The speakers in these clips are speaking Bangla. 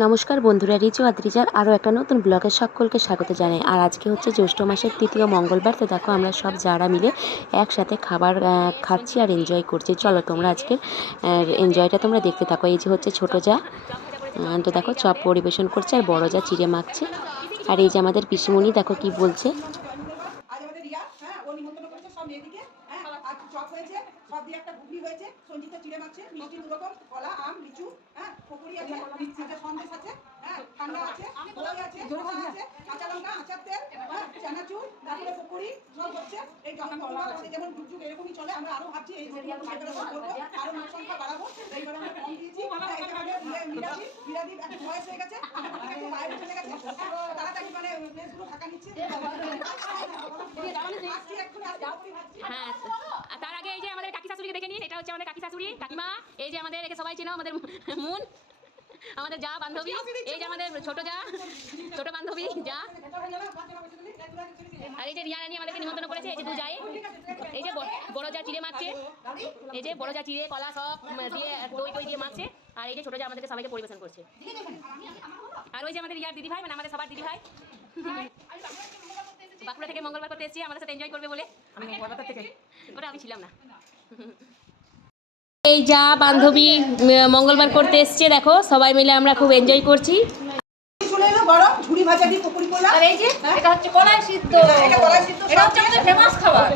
নমস্কার বন্ধুরা, রিচু আদ্রিজার আরও একটা নতুন ব্লগে সকলকে স্বাগত জানাই। আর আজকে হচ্ছে জ্যৈষ্ঠ মাসের তৃতীয় মঙ্গলবার, তো দেখো আমরা সব যারা মিলে একসাথে খাবার খাচ্ছি আর এনজয় করছি। চলো তোমরা আজকের এনজয়টা তোমরা দেখতে থাকো। এই যে হচ্ছে ছোটো যা তো দেখো চপ পরিবেশন করছে আর বড় যা চিড়ে মাখছে। আর এই যে আমাদের পিসিমণি, দেখো কি বলছে আজ আমাদের রিয়া হ্যাঁ ও নিমন্ত্রণ করেছে সব মেয়েদিকে হ্যাঁ আর চপ সব দিয়ে একটা ঘুগনি হয়েছে সঞ্জিতা চিড়ে মাখছে মিষ্টি দু রকম কলা আম লিচু হ্যাঁ পকুড়ি আছে আছে সন্দেশ আছে হ্যাঁ ঠান্ডা আছে দই আছে ধোসা আছে কাঁচা লঙ্কা আচার তেল হ্যাঁ চানাচুর তারপরে পকুড়ি সব হচ্ছে এই যখন আমাদের যেমন যুগ এরকমই চলে আমরা আরও ভাবছি এই করব আরও সংখ্যা বাড়াবো এইবার আমরা কম দিয়েছি হ্যাঁ, মিরাদি মিরাদি একটা বয়স হয়ে গেছে বাইরে চলে গেছে তাড়াতাড়ি মানে প্লেসগুলো ফাঁকা নিচ্ছে। ভাবছি। হ্যাঁ আর তার আগে এই যে আমাদের কাকি শাশুড়িকে দেখে নিন এটা হচ্ছে আমাদের কাকি শাশুড়ি কাকিমা এই যে আমাদের একে সবাই চেনো আমাদের মুন আমাদের যা বান্ধবী এই যে আমাদের ছোট যা ছোট বান্ধবী যা। আর এই যে রিয়া রানী আমাদেরকে নিমন্ত্রণ করেছে এই যে দু যায় এই যে বড় যা চিড়ে মাখছে এই যে বড় যা চিড়ে কলা সব দিয়ে দই দই দিয়ে মাখছে আর এই যে ছোট যা আমাদেরকে সবাইকে পরিবেশন করছে। আর ওই যে আমাদের রিয়ার দিদি ভাই মানে আমাদের সবার দিদি ভাই বাঁকুড়া থেকে মঙ্গলবার করতে এসেছি আমাদের সাথে এনজয় করবে বলে। আমি কলকাতা থেকে ওটা আমি ছিলাম না। এই যা বান্ধবী মঙ্গলবার করতে এসছে দেখো সবাই মিলে আমরা খুব এনজয় করছি। চলে এলো গরম ঝুড়ি ভাজা দিয়ে পকুড়ি করলাম। আর এই যে এটা হচ্ছে কলাই সিদ্ধ। এটা কলাই সিদ্ধ এটা হচ্ছে আমাদের ফেমাস খাবার।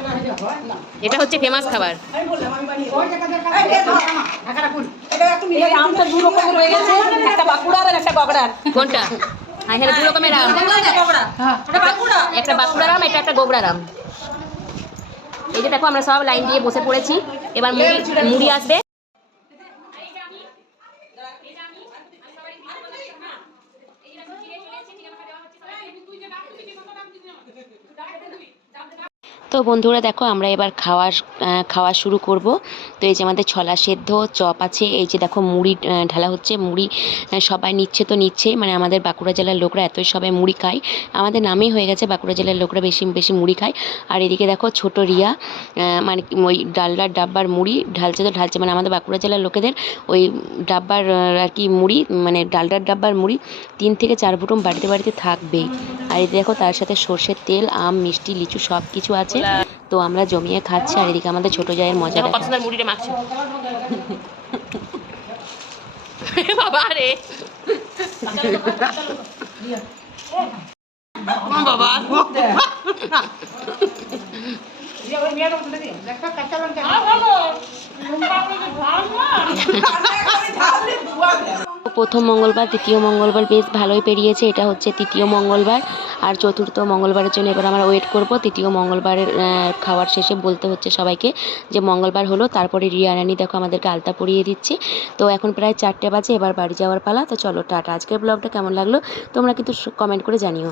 এটা হচ্ছে ফেমাস খাবার। কোনটা? এখানে দু রকমের আম একটা বাঁকুড়ার আম এটা একটা গোবরার আম। এই যে দেখো আমরা সব লাইন দিয়ে বসে পড়েছি এবার মুড়ি মুড়ি আসবে তো বন্ধুরা দেখো, আমরা এবার খাওয়ার খাওয়া শুরু করব। তো এই যে আমাদের ছলা সেদ্ধ চপ আছে, এই যে দেখো মুড়ি ঢালা হচ্ছে, মুড়ি সবাই নিচ্ছে তো নিচ্ছেই মানে আমাদের বাঁকুড়া জেলার লোকরা এতই সবাই মুড়ি খায়। আমাদের নামেই হয়ে গেছে বাঁকুড়া জেলার লোকরা বেশি বেশি মুড়ি খায়। আর এদিকে দেখো ছোট রিয়া মানে ওই ডালডার ডাব্বার মুড়ি ঢালছে তো ঢালছে মানে আমাদের বাঁকুড়া জেলার লোকেদের ওই ডাব্বার আর কি মুড়ি মানে ডালডার ডাব্বার মুড়ি তিন থেকে চার বুটম বাড়িতে বাড়িতে থাকবেই। আর এই দেখো তার সাথে সর্ষের তেল, আম, মিষ্টি, লিচু সব কিছু আছে। তো আমরা জমিয়ে খাচ্ছি আর এদিকে আমাদের ছোট জায়ের মজা মুড়িটা মাখছে। বাবা রে প্রথম মঙ্গলবার, দ্বিতীয় মঙ্গলবার বেশ ভালোই পেরিয়েছে, এটা হচ্ছে তৃতীয় মঙ্গলবার। আর চতুর্থ মঙ্গলবারের জন্য এবার আমরা ওয়েট করব, তৃতীয় মঙ্গলবারের খাওয়ার শেষে বলতে হচ্ছে সবাইকে যে মঙ্গলবার হলো, তারপরে রিয়া রানী দেখো আমাদেরকে আলতা পরিয়ে দিচ্ছে। তো এখন প্রায় চারটে বাজে, এবার বাড়ি যাওয়ার পালা। তো চলো টাটা, আজকের ব্লগটা কেমন লাগল, তোমরা কিন্তু কমেন্ট করে জানিও।